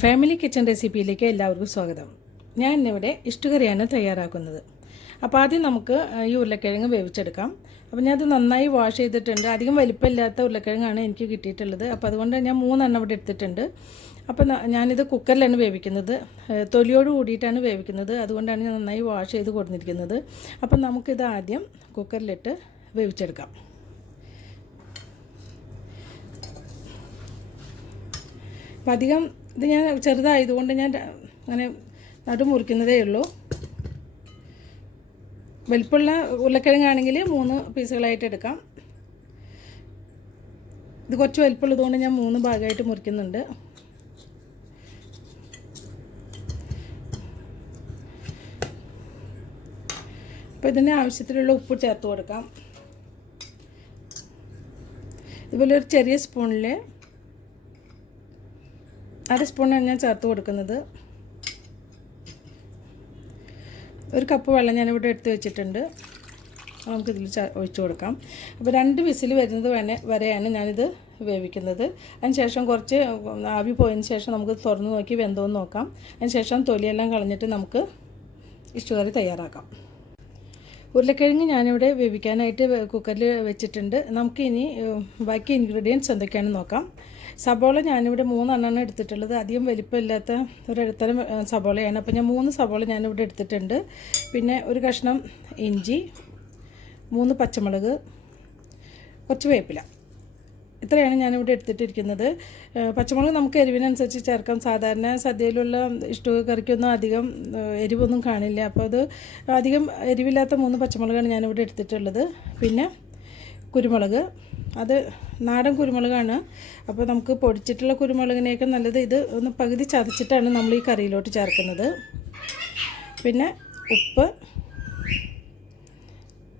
Family kitchen റെസിപ്പിയിലേക്ക് എല്ലാവർക്കും സ്വാഗതം. ഞാൻ ഇന്നിവിടെ ഇഷ്ടുകറിയാണ് തയ്യാറാക്കുന്നത്. അപ്പോൾ ആദ്യം നമുക്ക് ഈ ഉരുളക്കിഴങ്ങ് വേവിച്ചെടുക്കാം. അപ്പോൾ ഞാനത് നന്നായി വാഷ് ചെയ്തിട്ടുണ്ട്. അധികം വലിപ്പമില്ലാത്ത ഉരുളക്കിഴങ്ങാണ് എനിക്ക് കിട്ടിയിട്ടുള്ളത്. അപ്പോൾ അതുകൊണ്ട് ഞാൻ 3 ഇവിടെ എടുത്തിട്ടുണ്ട്. അപ്പോൾ ഞാനിത് കുക്കറിലാണ് വേവിക്കുന്നത്. തൊലിയോട് കൂടിയിട്ടാണ് വേവിക്കുന്നത്. അതുകൊണ്ടാണ് ഞാൻ നന്നായി വാഷ് ചെയ്ത് കൊടുത്തിരിക്കുന്നത്. അപ്പോൾ നമുക്കിത് ആദ്യം കുക്കറിലിട്ട് വേവിച്ചെടുക്കാം. അപ്പം അധികം ഇത് ഞാൻ ചെറുതായതുകൊണ്ട് ഞാൻ അങ്ങനെ നടുമുറിക്കുന്നതേ ഉള്ളൂ. വലിപ്പമുള്ള ഉരുളക്കിഴങ്ങാണെങ്കിൽ 3 പീസുകളായിട്ട് എടുക്കാം. ഇത് കുറച്ച് വലിപ്പമുള്ളതുകൊണ്ട് ഞാൻ 3 ഭാഗമായിട്ട് മുറിക്കുന്നുണ്ട്. അപ്പോൾ ഇതിന് ആവശ്യത്തിലുള്ള ഉപ്പ് ചേർത്ത് കൊടുക്കാം. ഇതുപോലെ ഒരു ചെറിയ സ്പൂണിൽ 1/2 സ്പൂണാണ് ഞാൻ ചേർത്ത് കൊടുക്കുന്നത്. 1 കപ്പ് വെള്ളം ഞാനിവിടെ എടുത്ത് വെച്ചിട്ടുണ്ട്. നമുക്കിതിൽ ഒഴിച്ചു കൊടുക്കാം. അപ്പോൾ 2 വിസിൽ വരുന്നത് വരെയാണ് ഞാനിത് വേവിക്കുന്നത്. അതിന് ശേഷം കുറച്ച് ആവി പോയതിന് ശേഷം നമുക്ക് തുറന്ന് നോക്കി വെന്തോന്ന് നോക്കാം. അതിന് ശേഷം തൊലിയെല്ലാം കളഞ്ഞിട്ട് നമുക്ക് ഇഷ്ടുകറി തയ്യാറാക്കാം. ഉരുളക്കിഴങ്ങ് ഞാനിവിടെ വേവിക്കാനായിട്ട് കുക്കറിൽ വെച്ചിട്ടുണ്ട്. നമുക്കിനി ബാക്കി ഇൻഗ്രീഡിയൻറ്റ്സ് എന്തൊക്കെയാണെന്ന് നോക്കാം. സബോള ഞാനിവിടെ 3 എടുത്തിട്ടുള്ളത്. അധികം വലിപ്പമില്ലാത്ത ഒരു ഇടത്തരം സബോളയാണ്. അപ്പോൾ ഞാൻ 3 സബോള ഞാനിവിടെ എടുത്തിട്ടുണ്ട്. പിന്നെ ഒരു കഷ്ണം ഇഞ്ചി, 3 പച്ചമുളക്, കുറച്ച് വേപ്പില, ഇത്രയാണ് ഞാനിവിടെ എടുത്തിട്ടിരിക്കുന്നത്. പച്ചമുളക് നമുക്ക് എരിവിനനുസരിച്ച് ചേർക്കാം. സാധാരണ സദ്യയിലുള്ള ഇഷ്ടകറിക്കൊന്നും അധികം എരിവൊന്നും കാണില്ല. അപ്പോൾ അത് അധികം എരിവില്ലാത്ത 3 പച്ചമുളകാണ് ഞാനിവിടെ എടുത്തിട്ടുള്ളത്. പിന്നെ കുരുമുളക്, അത് നാടൻ കുരുമുളകാണ്. അപ്പോൾ നമുക്ക് പൊടിച്ചിട്ടുള്ള കുരുമുളകിനേക്കാൾ നല്ലത് ഇത് ഒന്ന് പകുതി ചതച്ചിട്ടാണ് നമ്മൾ ഈ കറിയിലോട്ട് ചേർക്കുന്നത്. പിന്നെ ഉപ്പ്,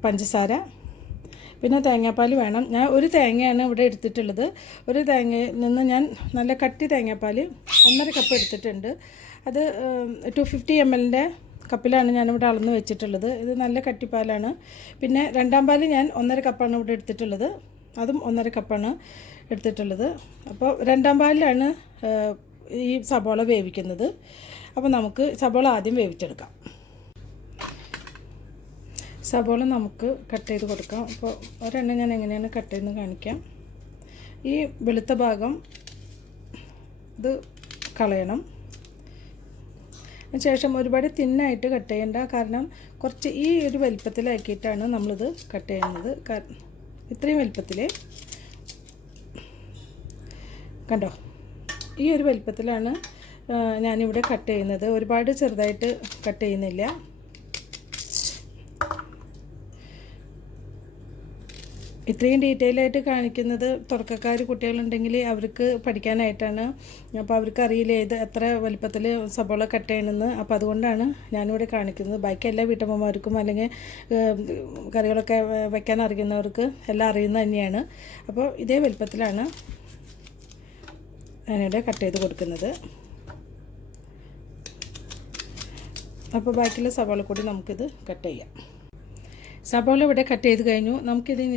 പഞ്ചസാര, പിന്നെ തേങ്ങാപ്പാൽ വേണം. ഞാൻ ഒരു തേങ്ങയാണ് ഇവിടെ എടുത്തിട്ടുള്ളത്. ഒരു തേങ്ങയിൽ നിന്ന് ഞാൻ നല്ല കട്ടി തേങ്ങാപ്പാൽ 1.5 കപ്പ് എടുത്തിട്ടുണ്ട്. അത് 250 ml കപ്പിലാണ് ഞാനിവിടെ അളന്ന് വെച്ചിട്ടുള്ളത്. ഇത് നല്ല കട്ടിപ്പാലാണ്. പിന്നെ രണ്ടാം പാൽ ഞാൻ 1.5 കപ്പാണ് ഇവിടെ എടുത്തിട്ടുള്ളത്. അതും 1.5 കപ്പാണ് എടുത്തിട്ടുള്ളത്. അപ്പോൾ രണ്ടാം പാലിലാണ് ഈ സബോള വേവിക്കുന്നത്. അപ്പോൾ നമുക്ക് സബോള ആദ്യം വേവിച്ചെടുക്കാം. സബോള നമുക്ക് കട്ട് ചെയ്ത് കൊടുക്കാം. അപ്പോൾ ഒരെണ്ണം ഞാൻ എങ്ങനെയാണ് കട്ട് ചെയ്യുന്നത് കാണിക്കാം. ഈ വെളുത്ത ഭാഗം ഇത് കളയണം. ശേഷം ഒരുപാട് തിന്നായിട്ട് കട്ട് ചെയ്യേണ്ട. കാരണം കുറച്ച് ഈ ഒരു വലിപ്പത്തിലാക്കിയിട്ടാണ് നമ്മളിത് കട്ട് ചെയ്യുന്നത്. ഇത്രയും വലിപ്പത്തിൽ കണ്ടോ, ഈ ഒരു വലിപ്പത്തിലാണ് ഞാനിവിടെ കട്ട് ചെയ്യുന്നത്. ഒരുപാട് ചെറുതായിട്ട് കട്ട് ചെയ്യുന്നില്ല. ഇത്രയും ഡീറ്റെയിൽ ആയിട്ട് കാണിക്കുന്നത് തുടക്കക്കാർ കുട്ടികളുണ്ടെങ്കിൽ അവർക്ക് പഠിക്കാനായിട്ടാണ്. അപ്പോൾ അവർക്ക് അറിയില്ല ഇത് എത്ര വലിപ്പത്തിൽ സബോള കട്ട് ചെയ്യണമെന്ന്. അപ്പോൾ അതുകൊണ്ടാണ് ഞാനിവിടെ കാണിക്കുന്നത്. ബാക്കി എല്ലാ വീട്ടമ്മമാർക്കും അല്ലെങ്കിൽ കറികളൊക്കെ വയ്ക്കാൻ അറിയുന്നവർക്ക് എല്ലാം അറിയുന്നത് തന്നെയാണ്. അപ്പോൾ ഇതേ വലിപ്പത്തിലാണ് ഞാനിവിടെ കട്ട് ചെയ്ത് കൊടുക്കുന്നത്. അപ്പോൾ ബാക്കിയുള്ള സബോള കൂടി നമുക്കിത് കട്ട് ചെയ്യാം. സബോള ഇവിടെ കട്ട് ചെയ്ത് കഴിഞ്ഞു.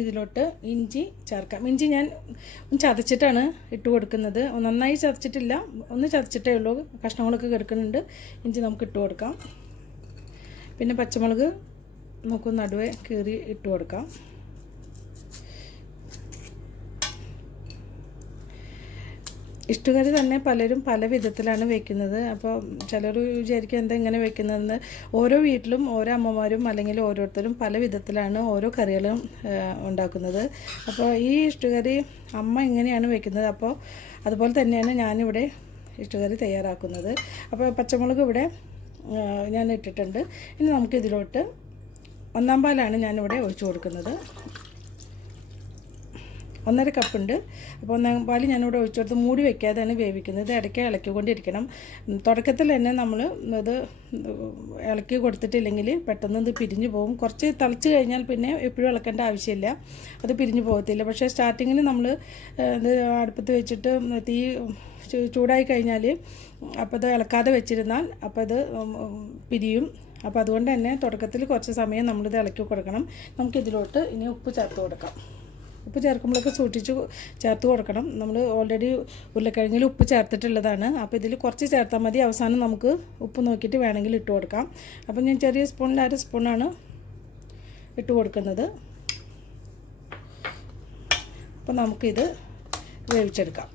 ഇതിലോട്ട് ഇഞ്ചി ചേർക്കാം. ഇഞ്ചി ഞാൻ ചതച്ചിട്ടാണ് ഇട്ട് കൊടുക്കുന്നത്. നന്നായി ചതച്ചിട്ടില്ല, ഒന്ന് ചതച്ചിട്ടേ ഉള്ളൂ. കഷ്ണങ്ങളൊക്കെ കിടക്കുന്നുണ്ട്. ഇഞ്ചി നമുക്ക് ഇട്ട് കൊടുക്കാം. പിന്നെ പച്ചമുളക് നമുക്ക് നടുവേ കീറി ഇട്ട് കൊടുക്കാം. ഇഷ്ടുകറി തന്നെ പലരും പല വിധത്തിലാണ് വെക്കുന്നത്. അപ്പോൾ ചിലർ വിചാരിക്കും എന്താ ഇങ്ങനെ വെക്കുന്നതെന്ന്. ഓരോ വീട്ടിലും ഓരോ അമ്മമാരും അല്ലെങ്കിൽ ഓരോരുത്തരും പല വിധത്തിലാണ് ഓരോ കറികളും ഉണ്ടാക്കുന്നത്. അപ്പോൾ ഈ ഇഷ്ടുകറി അമ്മ ഇങ്ങനെയാണ് വെക്കുന്നത്. അപ്പോൾ അതുപോലെ തന്നെയാണ് ഞാനിവിടെ ഇഷ്ടുകറി തയ്യാറാക്കുന്നത്. അപ്പോൾ പച്ചമുളക് ഇവിടെ ഞാൻ ഇട്ടിട്ടുണ്ട്. ഇനി നമുക്കിതിലോട്ട് 1 പാലാണ് ഞാനിവിടെ ഒഴിച്ചു കൊടുക്കുന്നത്. 1.5 കപ്പുണ്ട്. അപ്പോൾ 1 പാൽ ഞാനിവിടെ ഒഴിച്ചു കൊടുത്ത് മൂടി വയ്ക്കാതെയാണ് വേവിക്കുന്നത്. ഇടയ്ക്ക് ഇളക്കിക്കൊണ്ടിരിക്കണം. തുടക്കത്തിൽ തന്നെ നമ്മൾ ഇത് ഇളക്കി കൊടുത്തിട്ടില്ലെങ്കിൽ പെട്ടെന്ന് ഇത് പിരിഞ്ഞു പോകും. കുറച്ച് തിളച്ച് കഴിഞ്ഞാൽ പിന്നെ എപ്പോഴും ഇളക്കേണ്ട ആവശ്യമില്ല, അത് പിരിഞ്ഞു പോകത്തില്ല. പക്ഷേ സ്റ്റാർട്ടിങ്ങിൽ നമ്മൾ ഇത് അടുപ്പത്ത് വെച്ചിട്ട് തീ ചൂടായി കഴിഞ്ഞാൽ അപ്പോൾ ഇത് ഇളക്കാതെ വെച്ചിരുന്നാൽ അപ്പോൾ ഇത് പിരിയും. അപ്പോൾ അതുകൊണ്ട് തന്നെ തുടക്കത്തിൽ കുറച്ച് സമയം നമ്മളിത് ഇളക്കി കൊടുക്കണം. നമുക്കിതിലോട്ട് ഇനി ഉപ്പ് ചേർത്ത് കൊടുക്കാം. ഉപ്പ് ചേർക്കുമ്പോഴൊക്കെ സൂക്ഷിച്ച് ചേർത്ത് കൊടുക്കണം. നമ്മൾ ഓൾറെഡി ഉരുളക്കിഴങ്ങിൽ ഉപ്പ് ചേർത്തിട്ടുള്ളതാണ്. അപ്പോൾ ഇതിൽ കുറച്ച് ചേർത്താൽ മതി. അവസാനം നമുക്ക് ഉപ്പ് നോക്കിയിട്ട് വേണമെങ്കിൽ ഇട്ട് കൊടുക്കാം. അപ്പോൾ ഞാൻ ചെറിയ സ്പൂണിൽ 1 സ്പൂണാണ് ഇട്ട് കൊടുക്കുന്നത്. അപ്പോൾ നമുക്കിത് വേവിച്ചെടുക്കാം.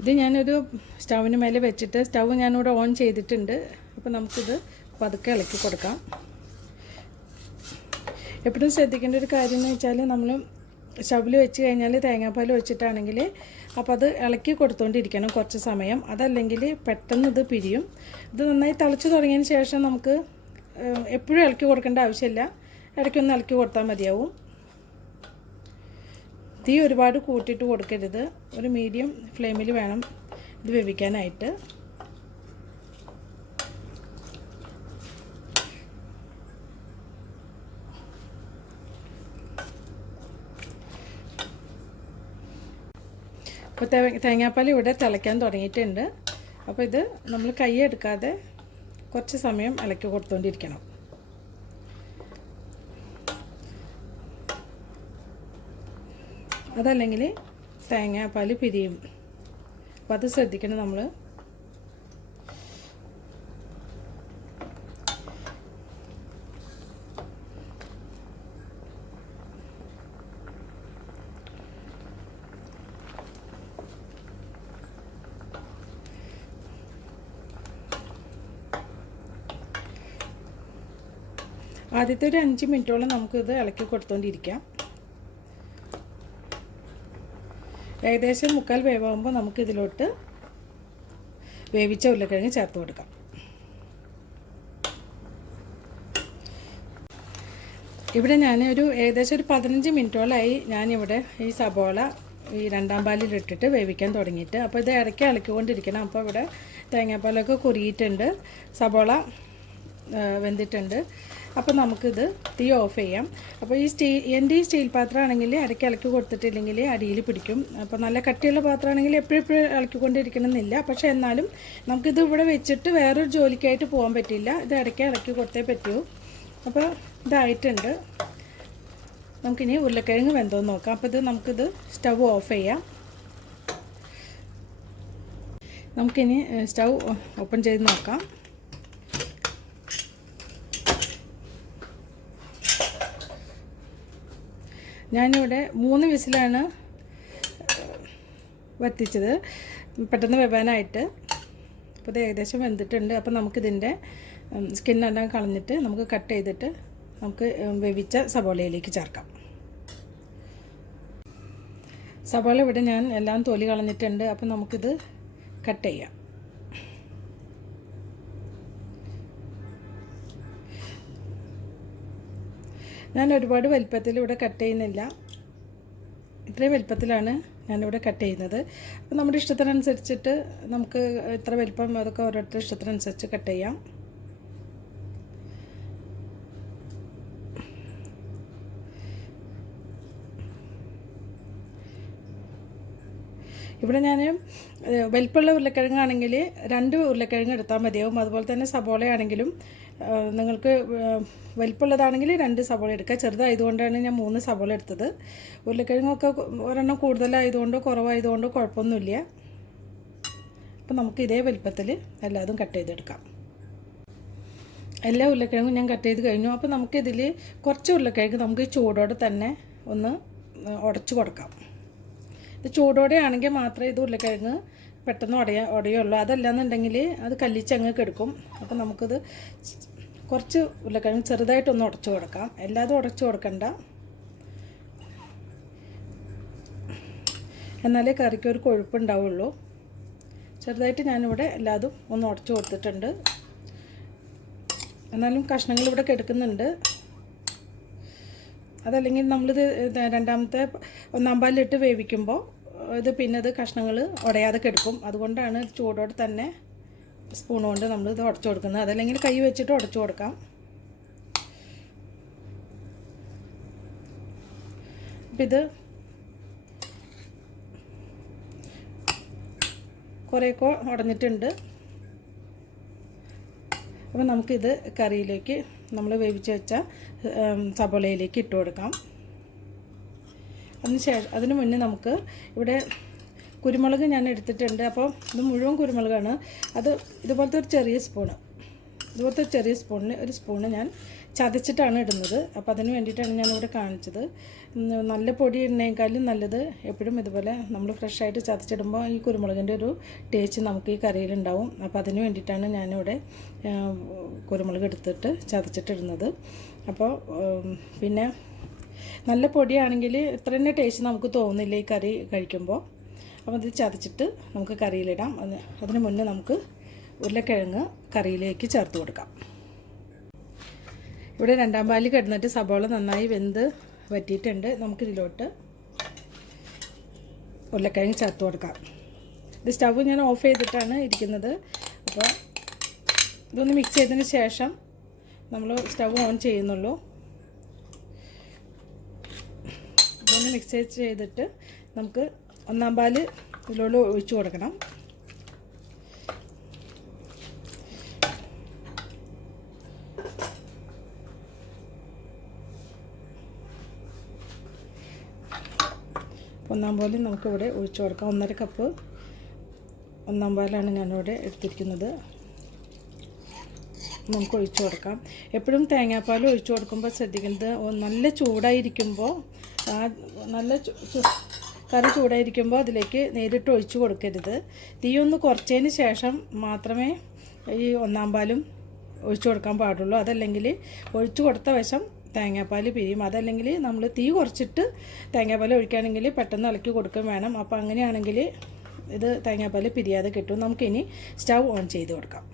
ഇത് ഞാനൊരു സ്റ്റൗവിന് മേലെ വെച്ചിട്ട് സ്റ്റൗ ഞാനിവിടെ ഓൺ ചെയ്തിട്ടുണ്ട്. അപ്പോൾ നമുക്കിത് പതുക്കെ ഇളക്കി കൊടുക്കാം. എപ്പോഴും ശ്രദ്ധിക്കേണ്ട ഒരു കാര്യം എന്ന് വെച്ചാൽ നമ്മൾ സ്റ്റൗവിൽ വെച്ച് കഴിഞ്ഞാൽ തേങ്ങാപ്പാൽ വെച്ചിട്ടാണെങ്കിൽ അപ്പോൾ അത് ഇളക്കി കൊടുത്തുകൊണ്ടിരിക്കണം കുറച്ച് സമയം. അതല്ലെങ്കിൽ പെട്ടെന്ന് ഇത് പിരിയും. ഇത് നന്നായി തിളച്ച് തുടങ്ങിയതിന് ശേഷം നമുക്ക് എപ്പോഴും ഇളക്കി കൊടുക്കേണ്ട ആവശ്യമില്ല. ഇടയ്ക്കൊന്ന് ഇളക്കി കൊടുത്താൽ മതിയാവും. തീ ഒരുപാട് കൂട്ടിയിട്ട് കൊടുക്കരുത്. ഒരു മീഡിയം ഫ്ലെയിമിൽ വേണം ഇത് വേവിക്കാനായിട്ട്. അപ്പോൾ തേങ്ങാപ്പാൽ ഇവിടെ തിളയ്ക്കാൻ തുടങ്ങിയിട്ടുണ്ട്. അപ്പോൾ ഇത് നമ്മൾ കൈ എടുക്കാതെ കുറച്ച് സമയം ഇളക്കി കൊടുത്തുകൊണ്ടിരിക്കണം. അതല്ലെങ്കിൽ തേങ്ങാപ്പാൽ പിരിയും. അപ്പോൾ അത് ശ്രദ്ധിക്കണം നമ്മൾ. ആദ്യത്തെ ഒരു 5 മിനിറ്റോളം നമുക്കിത് ഇളക്കി കൊടുത്തുകൊണ്ടിരിക്കാം. ഏകദേശം 1/4 വേവാകുമ്പോൾ നമുക്കിതിലോട്ട് വേവിച്ച ഉരുളക്കിഴങ്ങ് ചേർത്ത് കൊടുക്കാം. ഇവിടെ ഞാനൊരു ഏകദേശം ഒരു 15 മിനിറ്റോളമായി ഞാനിവിടെ ഈ സബോള ഈ 2ാം പാലിലിട്ടിട്ട് വേവിക്കാൻ തുടങ്ങിയിട്ട്. അപ്പോൾ ഇത് ഇടയ്ക്ക് ഇളക്കിക്കൊണ്ടിരിക്കണം. അപ്പോൾ ഇവിടെ തേങ്ങാപ്പാലൊക്കെ കുറിയിട്ടുണ്ട്, സബോള വെന്തിട്ടുണ്ട്. അപ്പോൾ നമുക്കിത് തീ ഓഫ് ചെയ്യാം. അപ്പോൾ എൻ്റെ ഈ സ്റ്റീൽ പാത്രമാണെങ്കിൽ ഇടയ്ക്ക് ഇളക്കി കൊടുത്തിട്ടില്ലെങ്കിൽ അടിയിൽ പിടിക്കും. അപ്പോൾ നല്ല കട്ടിയുള്ള പാത്രമാണെങ്കിൽ എപ്പോഴും ഇളക്കിക്കൊണ്ടിരിക്കണമെന്നില്ല. പക്ഷേ എന്നാലും നമുക്കിത് ഇവിടെ വെച്ചിട്ട് വേറൊരു ജോലിക്കായിട്ട് പോകാൻ പറ്റില്ല. ഇത് ഇടയ്ക്ക് ഇളക്കി കൊടുത്തേ പറ്റൂ. അപ്പോൾ ഇതായിട്ടുണ്ട്. നമുക്കിനി ഉരുളക്കിഴങ്ങ് വെന്തോന്ന് നോക്കാം. അപ്പോൾ നമുക്കിത് സ്റ്റവ് ഓഫ് ചെയ്യാം. നമുക്കിനി സ്റ്റവ് ഓപ്പൺ ചെയ്ത് നോക്കാം. ഞാനിവിടെ 3 വിസിലാണ് വറ്റിച്ചത് പെട്ടെന്ന് വെവാനായിട്ട്. അപ്പോൾ ഇത് ഏകദേശം വെന്തിട്ടുണ്ട്. അപ്പോൾ നമുക്കിതിൻ്റെ സ്കിന്നെല്ലാം കളഞ്ഞിട്ട് നമുക്ക് കട്ട് ചെയ്തിട്ട് നമുക്ക് വേവിച്ച സബോളയിലേക്ക് ചേർക്കാം. സബോള ഇവിടെ ഞാൻ എല്ലാം തൊലി കളഞ്ഞിട്ടുണ്ട്. അപ്പോൾ നമുക്കിത് കട്ട് ചെയ്യാം. ഞാൻ ഒരുപാട് വലിപ്പത്തിൽ ഇവിടെ കട്ട് ചെയ്യുന്നില്ല. ഇത്രയും വലിപ്പത്തിലാണ് ഞാനിവിടെ കട്ട് ചെയ്യുന്നത്. അപ്പോൾ നമ്മുടെ ഇഷ്ടത്തിനനുസരിച്ചിട്ട് നമുക്ക് ഇത്ര വലിപ്പം അതൊക്കെ ഓരോരുത്തരുടെ ഇഷ്ടത്തിനനുസരിച്ച് കട്ട് ചെയ്യാം. ഇവിടെ ഞാൻ വലിപ്പമുള്ള ഉരുളക്കിഴങ്ങാണെങ്കിൽ 2 ഉരുളക്കിഴങ്ങ് എടുത്താൽ മതിയാവും. അതുപോലെ തന്നെ സബോളയാണെങ്കിലും നിങ്ങൾക്ക് വലിപ്പമുള്ളതാണെങ്കിൽ 2 സബോള എടുക്കുക. ചെറുതായതുകൊണ്ടാണ് ഞാൻ 3 സബോള എടുത്തത്. ഉരുളക്കിഴങ്ങൊക്കെ ഒരെണ്ണം കൂടുതലായതുകൊണ്ടോ കുറവായതുകൊണ്ടോ കുഴപ്പമൊന്നുമില്ല. അപ്പോൾ നമുക്ക് ഇതേ വലിപ്പത്തിൽ എല്ലാതും കട്ട് ചെയ്തെടുക്കാം. എല്ലാ ഉരുളക്കിഴങ്ങും ഞാൻ കട്ട് ചെയ്ത് കഴിഞ്ഞു. അപ്പോൾ നമുക്കിതിൽ കുറച്ച് ഉരുളക്കിഴങ്ങ് നമുക്ക് ചൂടോടെ തന്നെ ഒന്ന് ഉടച്ചു കൊടുക്കാം. ഇത് ചൂടോടെ ആണെങ്കിൽ മാത്രമേ ഇത് ഉരുളക്കിഴങ്ങ് പെട്ടെന്ന് ഉടയുള്ളൂ. അതല്ലാന്നുണ്ടെങ്കിൽ അത് കല്ലിച്ചങ്ങ് കെടുക്കും. അപ്പോൾ നമുക്കിത് കുറച്ച് ഉരുളക്കിഴങ്ങ് ചെറുതായിട്ടൊന്ന് ഉടച്ചു കൊടുക്കാം. എല്ലാതും ഉടച്ചു കൊടുക്കണ്ട, എന്നാലേ കറിക്ക് ഒരു കൊഴുപ്പുണ്ടാവുള്ളൂ. ചെറുതായിട്ട് ഞാനിവിടെ എല്ലാതും ഒന്ന് ഉടച്ചു കൊടുത്തിട്ടുണ്ട്. എന്നാലും കഷ്ണങ്ങൾ ഇവിടെ കെടുക്കുന്നുണ്ട്. അതല്ലെങ്കിൽ നമ്മളിത് 1ാം പാലിലിട്ട് വേവിക്കുമ്പോൾ ഇത് പിന്നെ ഇത് കഷ്ണങ്ങൾ ഉടയാതെ കെടുക്കും. അതുകൊണ്ടാണ് ചൂടോടെ തന്നെ സ്പൂൺ കൊണ്ട് നമ്മളിത് ഉടച്ചു കൊടുക്കുന്നത്. അതല്ലെങ്കിൽ കൈ വെച്ചിട്ട് ഉടച്ചു കൊടുക്കാം. അപ്പം ഇത് കുറേയൊക്കെ ഉടഞ്ഞിട്ടുണ്ട്. അപ്പോൾ നമുക്കിത് കറിയിലേക്ക് നമ്മൾ വേവിച്ച് വെച്ച സബോളയിലേക്ക് ഇട്ട് കൊടുക്കാം. അതിന് മുന്നേ നമുക്ക് ഇവിടെ കുരുമുളക് ഞാൻ എടുത്തിട്ടുണ്ട്. അപ്പോൾ ഇത് മുഴുവൻ കുരുമുളകാണ്. അത് ഇതുപോലത്തെ ഒരു ചെറിയ സ്പൂണിന് ഒരു സ്പൂണ് ഞാൻ ചതച്ചിട്ടാണ് ഇടുന്നത്. അപ്പോൾ അതിന് വേണ്ടിയിട്ടാണ് ഞാനിവിടെ കാണിച്ചത്. നല്ല പൊടി ഇടുന്നതിനേക്കാളും നല്ലത് എപ്പോഴും ഇതുപോലെ നമ്മൾ ഫ്രഷായിട്ട് ചതച്ചിടുമ്പോൾ ഈ കുരുമുളകിൻ്റെ ഒരു ടേസ്റ്റ് നമുക്ക് ഈ കറിയിലുണ്ടാവും. അപ്പോൾ അതിന് വേണ്ടിയിട്ടാണ് ഞാനിവിടെ കുരുമുളക് എടുത്തിട്ട് ചതച്ചിട്ടിടുന്നത്. അപ്പോൾ പിന്നെ നല്ല പൊടിയാണെങ്കിൽ ഇത്ര തന്നെ ടേസ്റ്റ് നമുക്ക് തോന്നില്ല ഈ കറി കഴിക്കുമ്പോൾ. അപ്പോൾ ഇത് ചതച്ചിട്ട് നമുക്ക് കറിയിലിടാം. അതിന് മുന്നേ നമുക്ക് ഉരുളക്കിഴങ്ങ് കറിയിലേക്ക് ചേർത്ത് കൊടുക്കാം. ഇവിടെ 2ാം പാല് കിടന്നിട്ട് സബോള നന്നായി വെന്ത് വറ്റിയിട്ടുണ്ട്. നമുക്കിതിലോട്ട് ഉരുളക്കിഴങ്ങ് ചേർത്ത് കൊടുക്കാം. ഇത് സ്റ്റവ് ഞാൻ ഓഫ് ചെയ്തിട്ടാണ് ഇരിക്കുന്നത്. അപ്പോൾ ഇതൊന്ന് മിക്സ് ചെയ്തതിന് ശേഷം നമ്മൾ സ്റ്റവ് ഓൺ ചെയ്യുന്നുള്ളൂ. ഇതൊന്ന് മിക്സ് ചെയ്തിട്ട് നമുക്ക് 1ാം പാല് ഇതിലോട്ട് ഒഴിച്ചു കൊടുക്കണം. ഒന്നാം പാല് നമുക്കിവിടെ ഒഴിച്ചു കൊടുക്കാം. 1.5 കപ്പ് 1ാം പാലാണ് ഞാനിവിടെ എടുത്തിരിക്കുന്നത്. നമുക്ക് ഒഴിച്ചു കൊടുക്കാം. എപ്പോഴും തേങ്ങാപ്പാൽ ഒഴിച്ചു കൊടുക്കുമ്പോൾ ശ്രദ്ധിക്കുന്നത് നല്ല ചൂടായിരിക്കുമ്പോൾ കറി ചൂടായിരിക്കുമ്പോൾ അതിലേക്ക് നേരിട്ട് ഒഴിച്ചു കൊടുക്കരുത്. തീ ഒന്ന് കുറച്ചതിന് ശേഷം മാത്രമേ ഈ 1ാം പാലും ഒഴിച്ചു കൊടുക്കാൻ പാടുള്ളൂ. അതല്ലെങ്കിൽ ഒഴിച്ചു കൊടുത്ത വശം തേങ്ങാപ്പാൽ പിരിയും. അതല്ലെങ്കിൽ നമ്മൾ തീ കുറച്ചിട്ട് തേങ്ങാപ്പാൽ ഒഴിക്കുകയാണെങ്കിൽ പെട്ടെന്ന് ഇളക്കി കൊടുക്കുകയും വേണം. അപ്പോൾ അങ്ങനെയാണെങ്കിൽ ഇത് തേങ്ങാപ്പാൽ പിരിയാതെ കിട്ടും. നമുക്കിനി സ്റ്റവ് ഓൺ ചെയ്ത് കൊടുക്കാം.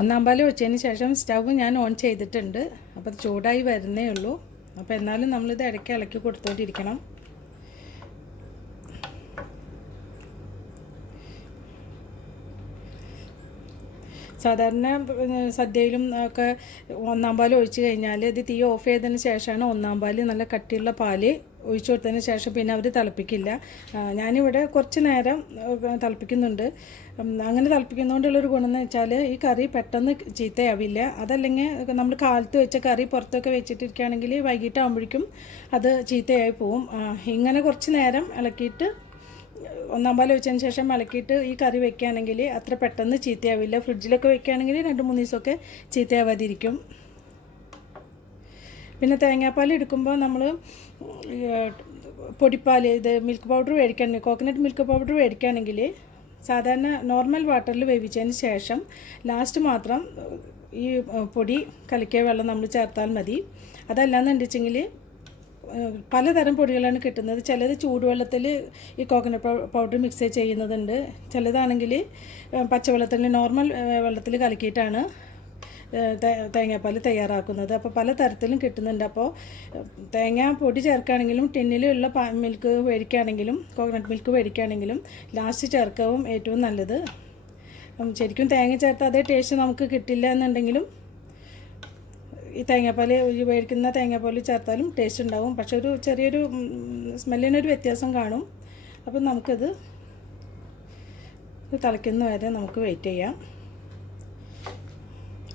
1ാം പാൽ ഒഴിച്ചതിന് ശേഷം സ്റ്റവ് ഞാൻ ഓൺ ചെയ്തിട്ടുണ്ട്. അപ്പോൾ അത് ചൂടായി വരുന്നേ ഉള്ളൂ. അപ്പോൾ എന്നാലും നമ്മളിത് ഇടയ്ക്ക് ഇളക്കി കൊടുത്തോണ്ടിരിക്കണം. സാധാരണ സദ്യയിലും ഒക്കെ 1ാം പാൽ ഒഴിച്ച് കഴിഞ്ഞാൽ ഇത് തീ ഓഫ് ചെയ്തതിന് ശേഷമാണ് 1ാം പാൽ നല്ല കട്ടിയുള്ള പാല് ഒഴിച്ചു കൊടുത്തതിന് ശേഷം പിന്നെ അവർ തിളപ്പിക്കില്ല. ഞാനിവിടെ കുറച്ച് നേരം തിളപ്പിക്കുന്നുണ്ട്. അങ്ങനെ തിളപ്പിക്കുന്നതുകൊണ്ടുള്ളൊരു ഗുണം എന്ന് വെച്ചാൽ ഈ കറി പെട്ടെന്ന് ചീത്തയാവില്ല. അതല്ലെങ്കിൽ നമ്മൾ കാലത്ത് വെച്ച കറി പുറത്തൊക്കെ വെച്ചിട്ടിരിക്കുകയാണെങ്കിൽ വൈകിട്ടാകുമ്പോഴേക്കും അത് ചീത്തയായി പോവും. ഇങ്ങനെ കുറച്ച് നേരം ഇളക്കിയിട്ട് 1ാം പാൽ ഒഴിച്ചതിന് ശേഷം ഇളക്കിയിട്ട് ഈ കറി വെക്കുകയാണെങ്കിൽ അത്ര പെട്ടെന്ന് ചീത്തയാവില്ല. ഫ്രിഡ്ജിലൊക്കെ വെക്കുകയാണെങ്കിൽ 2-3 ദിവസമൊക്കെ ചീത്തയാവാതിരിക്കും. പിന്നെ തേങ്ങാപ്പാൽ എടുക്കുമ്പോൾ നമ്മൾ പൊടിപ്പാൽ ഇത് മിൽക്ക് പൗഡർ മേടിക്കുകയാണെങ്കിൽ കോക്കനട്ട് മിൽക്ക് പൗഡർ മേടിക്കുകയാണെങ്കിൽ സാധാരണ നോർമൽ വാട്ടറിൽ വേവിച്ചതിന് ശേഷം ലാസ്റ്റ് മാത്രം ഈ പൊടി കലക്കിയ വെള്ളം നമ്മൾ ചേർത്താൽ മതി. അതല്ലാന്നുണ്ടെച്ചെങ്കിൽ പലതരം പൊടികളാണ് കിട്ടുന്നത്. ചിലത് ചൂടുവെള്ളത്തിൽ ഈ കോക്കനട്ട് പൗഡർ മിക്സ് ചെയ്യുന്നതുണ്ട്. ചിലതാണെങ്കിൽ പച്ചവെള്ളത്തിൽ നോർമൽ വെള്ളത്തിൽ കലക്കിയിട്ടാണ് തേങ്ങാപ്പാൽ തയ്യാറാക്കുന്നത്. അപ്പോൾ പല തരത്തിലും കിട്ടുന്നുണ്ട്. അപ്പോൾ തേങ്ങാ പൊടി ചേർക്കുകയാണെങ്കിലും ടിന്നിലുള്ള മിൽക്ക് മേടിക്കുകയാണെങ്കിലും കോക്കനട്ട് മിൽക്ക് മേടിക്കുകയാണെങ്കിലും ലാസ്റ്റ് ചേർക്കവും ഏറ്റവും നല്ലത്. ശരിക്കും തേങ്ങ ചേർത്ത് അതേ ടേസ്റ്റ് നമുക്ക് കിട്ടില്ല എന്നുണ്ടെങ്കിലും ഈ തേങ്ങാപ്പാൽ മേടിക്കുന്ന തേങ്ങാപ്പാൽ ചേർത്താലും ടേസ്റ്റ് ഉണ്ടാവും. പക്ഷെ ഒരു ചെറിയൊരു സ്മെല്ലിനൊരു വ്യത്യാസം കാണും. അപ്പം നമുക്കത് തിളയ്ക്കുന്ന വരെ നമുക്ക് വെയിറ്റ് ചെയ്യാം.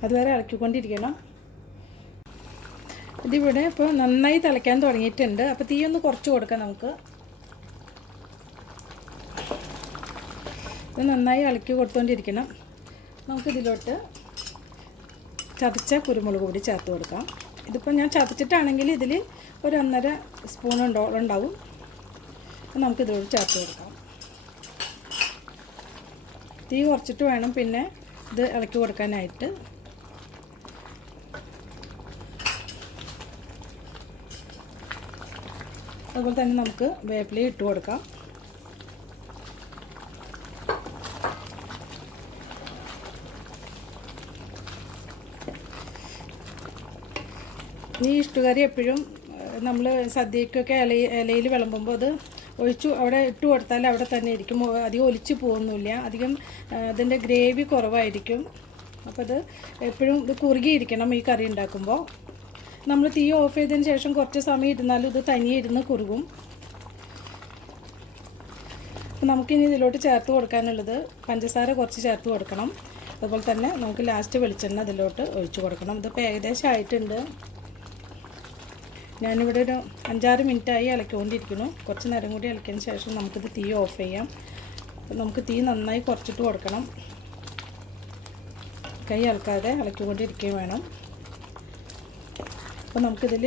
അതുവരെ ഇളക്കിക്കൊണ്ടിരിക്കണം. ഇതിവിടെ ഇപ്പോൾ നന്നായി തിളയ്ക്കാൻ തുടങ്ങിയിട്ടുണ്ട്. അപ്പോൾ തീ ഒന്ന് കുറച്ച് കൊടുക്കാം നമുക്ക്. ഇത് നന്നായി ഇളക്കി കൊടുത്തുകൊണ്ടിരിക്കണം. നമുക്കിതിലോട്ട് ചതച്ച കുരുമുളക് പൊടി ചേർത്ത് കൊടുക്കാം. ഇതിപ്പോൾ ഞാൻ ചതച്ചിട്ടാണെങ്കിൽ ഇതിൽ ഒരു 1.5 സ്പൂൺ ഉണ്ടാവും. നമുക്കിതിലോട്ട് ചേർത്ത് കൊടുക്കാം. തീ കുറച്ചിട്ട് വേണം പിന്നെ ഇത് ഇളക്കി കൊടുക്കാനായിട്ട്. അതുപോലെ തന്നെ നമുക്ക് വേപ്പില ഇട്ട് കൊടുക്കാം. ഈ ഇഷ്ടുകറി എപ്പോഴും നമ്മൾ സദ്യക്കൊക്കെ ഇലയിൽ വിളമ്പുമ്പോൾ അത് ഒഴിച്ചു അവിടെ ഇട്ട് കൊടുത്താൽ അവിടെ തന്നെ ഇരിക്കും. അധികം ഒലിച്ച് പോകുന്നില്ല. അധികം അതിൻ്റെ ഗ്രേവി കുറവായിരിക്കും. അപ്പോൾ അത് എപ്പോഴും ഇത് കുറുകിയിരിക്കണം ഈ കറി ഉണ്ടാക്കുമ്പോൾ. നമ്മൾ തീ ഓഫ് ചെയ്തതിന് ശേഷം കുറച്ച് സമയം ഇരുന്നാലും ഇത് തനിയെ ഇരുന്ന് കുറുകും. നമുക്കിനി ഇതിലോട്ട് ചേർത്ത് കൊടുക്കാനുള്ളത് പഞ്ചസാര കുറച്ച് ചേർത്ത് കൊടുക്കണം. അതുപോലെ തന്നെ നമുക്ക് ലാസ്റ്റ് വെളിച്ചെണ്ണ അതിലോട്ട് ഒഴിച്ച് കൊടുക്കണം. ഇതിപ്പോൾ ഏകദേശം ആയിട്ടുണ്ട്. ഞാനിവിടെ ഒരു 5-6 മിനിറ്റായി ഇളക്കിക്കൊണ്ടിരിക്കുന്നു. കുറച്ച് നേരം കൂടി ഇളക്കിയതിന് ശേഷം നമുക്കിത് തീ ഓഫ് ചെയ്യാം. അപ്പോൾ നമുക്ക് തീ നന്നായി കുറച്ചിട്ട് കൊടുക്കണം. കൈ ഇളക്കാതെ ഇളക്കിക്കൊണ്ടിരിക്കുകയും വേണം. അപ്പോൾ നമുക്കിതിൽ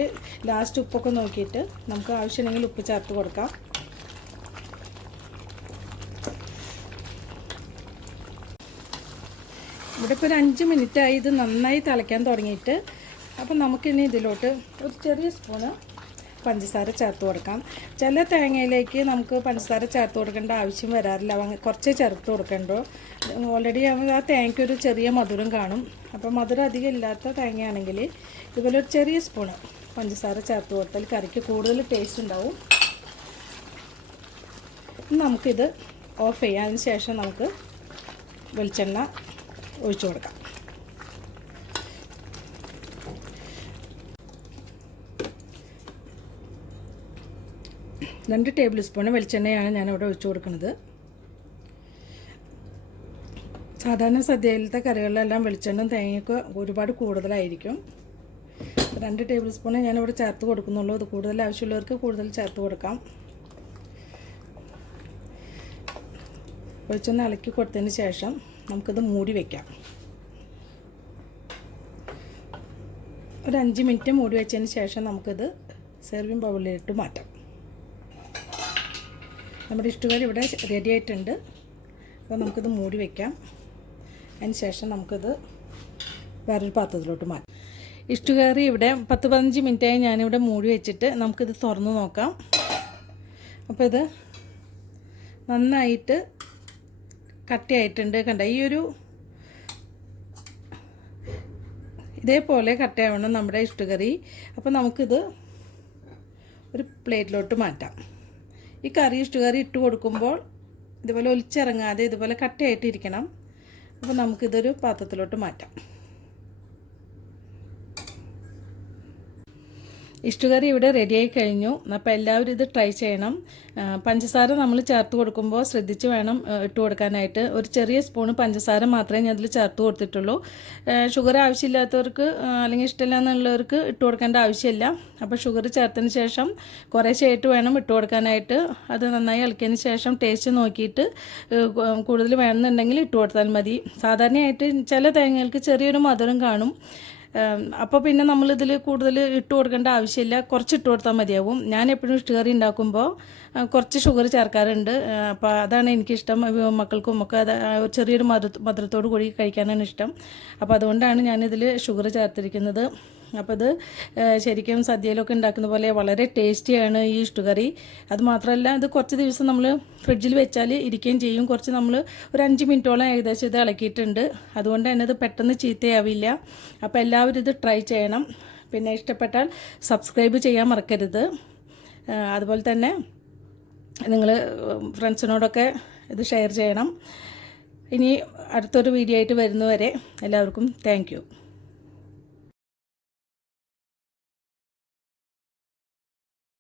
ലാസ്റ്റ് ഉപ്പൊക്കെ നോക്കിയിട്ട് നമുക്ക് ആവശ്യമുണ്ടെങ്കിൽ ഉപ്പ് ചേർത്ത് കൊടുക്കാം. ഇവിടെ ഇപ്പോൾ ഒരു 5 മിനിറ്റായി ഇത് നന്നായി തിളയ്ക്കാൻ തുടങ്ങിയിട്ട്. അപ്പം നമുക്കിനി ഇതിലോട്ട് ഒരു ചെറിയ സ്പൂണ് പഞ്ചസാര ചേർത്ത് കൊടുക്കാം. ചില തേങ്ങയിലേക്ക് നമുക്ക് പഞ്ചസാര ചേർത്ത് കൊടുക്കേണ്ട ആവശ്യം വരാറില്ല. കുറച്ചേ ചേർത്ത് കൊടുക്കണ്ടോ. ഓൾറെഡി ആ തേങ്ങയ്ക്കൊരു ചെറിയ മധുരം കാണും. അപ്പോൾ മധുരം അധികം ഇല്ലാത്ത തേങ്ങയാണെങ്കിൽ ഇതുപോലെ ഒരു ചെറിയ സ്പൂണ് പഞ്ചസാര ചേർത്ത് കൊടുത്താൽ കറിക്ക് കൂടുതൽ ടേസ്റ്റ് ഉണ്ടാവും. നമുക്കിത് ഓഫ് ചെയ്യാം. അതിന് ശേഷം നമുക്ക് വെളിച്ചെണ്ണ ഒഴിച്ചു കൊടുക്കാം. രണ്ട് ടേബിൾ സ്പൂൺ വെളിച്ചെണ്ണയാണ് ഞാനിവിടെ ഒഴിച്ചു കൊടുക്കുന്നത്. സാധാരണ സദ്യയിലത്തെ കറികളിലെല്ലാം വെളിച്ചെണ്ണയും തേങ്ങയൊക്കെ ഒരുപാട് കൂടുതലായിരിക്കും. 2 ടേബിൾ സ്പൂൺ ഞാനിവിടെ ചേർത്ത് കൊടുക്കുന്നുള്ളൂ. ഇത് കൂടുതൽ ആവശ്യമുള്ളവർക്ക് കൂടുതൽ ചേർത്ത് കൊടുക്കാം. ഒഴിച്ചൊന്ന് ഇളക്കി കൊടുത്തതിന് ശേഷം നമുക്കിത് മൂടി വയ്ക്കാം. ഒരു 5 മിനിറ്റ് മൂടി വെച്ചതിന് ശേഷം നമുക്കിത് സെർവിങ് ബൗളിലിട്ട് മാറ്റാം. നമ്മുടെ ഇഷ്ടുകറി ഇവിടെ റെഡി ആയിട്ടുണ്ട്. അപ്പോൾ നമുക്കിത് മൂടി വയ്ക്കാം. അതിന് ശേഷം നമുക്കിത് വേറൊരു പാത്രത്തിലോട്ട് മാറ്റാം. ഇഷ്ടുകറി ഇവിടെ 10-15 മിനിറ്റായി ഞാനിവിടെ മൂടി വെച്ചിട്ട് നമുക്കിത് തുറന്ന് നോക്കാം. അപ്പോൾ ഇത് നന്നായിട്ട് കട്ടിയായിട്ടുണ്ട്. കണ്ട ഈ ഒരു ഇതേപോലെ കട്ടയാവണം നമ്മുടെ ഇഷ്ടുകറി. അപ്പോൾ നമുക്കിത് ഒരു പ്ലേറ്റിലോട്ട് മാറ്റാം. ഈ കറി ഇഷ്ടുകറി ഇട്ട് കൊടുക്കുമ്പോൾ ഇതുപോലെ ഒലിച്ചിറങ്ങാതെ ഇതുപോലെ കട്ടയായിട്ടിരിക്കണം. അപ്പോൾ നമുക്കിതൊരു പാത്രത്തിലോട്ട് മാറ്റാം. ഇഷ്ടുകറി ഇവിടെ റെഡിയായി കഴിഞ്ഞു. അപ്പോൾ എല്ലാവരും ഇത് ട്രൈ ചെയ്യണം. പഞ്ചസാര നമ്മൾ ചേർത്ത് കൊടുക്കുമ്പോൾ ശ്രദ്ധിച്ച് വേണം ഇട്ട് കൊടുക്കാനായിട്ട്. ഒരു ചെറിയ സ്പൂണ് പഞ്ചസാര മാത്രമേ ഞാൻ അതിൽ ചേർത്ത് കൊടുത്തിട്ടുള്ളൂ. ഷുഗർ ആവശ്യമില്ലാത്തവർക്ക് അല്ലെങ്കിൽ ഇഷ്ടമില്ല എന്നുള്ളവർക്ക് ഇട്ട് കൊടുക്കേണ്ട ആവശ്യമില്ല. അപ്പോൾ ഷുഗർ ചേർത്തതിന് ശേഷം കുറേശ്ശായിട്ട് വേണം ഇട്ട് കൊടുക്കാനായിട്ട്. അത് നന്നായി ഇളക്കിയതിന് ശേഷം ടേസ്റ്റ് നോക്കിയിട്ട് കൂടുതൽ വേണമെന്നുണ്ടെങ്കിൽ ഇട്ട് കൊടുത്താൽ മതി. സാധാരണയായിട്ട് ചില തേങ്ങകൾക്ക് ചെറിയൊരു മധുരം കാണും. അപ്പോൾ പിന്നെ നമ്മളിതിൽ കൂടുതൽ ഇട്ട് കൊടുക്കേണ്ട ആവശ്യമില്ല. കുറച്ച് ഇട്ട് കൊടുത്താൽ മതിയാവും. ഞാൻ എപ്പോഴും ഇഷ്ടുകറി ഉണ്ടാക്കുമ്പോൾ കുറച്ച് ഷുഗർ ചേർക്കാറുണ്ട്. അപ്പോൾ അതാണ് എനിക്കിഷ്ടം. മക്കൾക്കും ഒക്കെ അത് ചെറിയൊരു മധുരത്തോട് കൂടി കഴിക്കാനാണ് ഇഷ്ടം. അപ്പോൾ അതുകൊണ്ടാണ് ഞാനിതിൽ ഷുഗർ ചേർത്തിരിക്കുന്നത്. അപ്പോൾ ഇത് ശരിക്കും സദ്യയിലൊക്കെ ഉണ്ടാക്കുന്ന പോലെ വളരെ ടേസ്റ്റിയാണ് ഈ ഇഷ്ടുകറി. അതുമാത്രമല്ല ഇത് കുറച്ച് ദിവസം നമ്മൾ ഫ്രിഡ്ജിൽ വെച്ചാൽ ഇരിക്കുകയും ചെയ്യും. കുറച്ച് നമ്മൾ ഒരു 5 മിനിറ്റോളം ഏകദേശം ഇത് ഇളക്കിയിട്ടുണ്ട്. അതുകൊണ്ട് തന്നെ ഇത് പെട്ടെന്ന് ചീത്തയാവില്ല. അപ്പോൾ എല്ലാവരും ഇത് ട്രൈ ചെയ്യണം. പിന്നെ ഇഷ്ടപ്പെട്ടാൽ സബ്സ്ക്രൈബ് ചെയ്യാൻ മറക്കരുത്. അതുപോലെ തന്നെ നിങ്ങൾ ഫ്രണ്ട്സിനോടൊക്കെ ഇത് ഷെയർ ചെയ്യണം. ഇനി അടുത്തൊരു വീഡിയോ ആയിട്ട് വരുന്നവരെ എല്ലാവർക്കും താങ്ക് യു.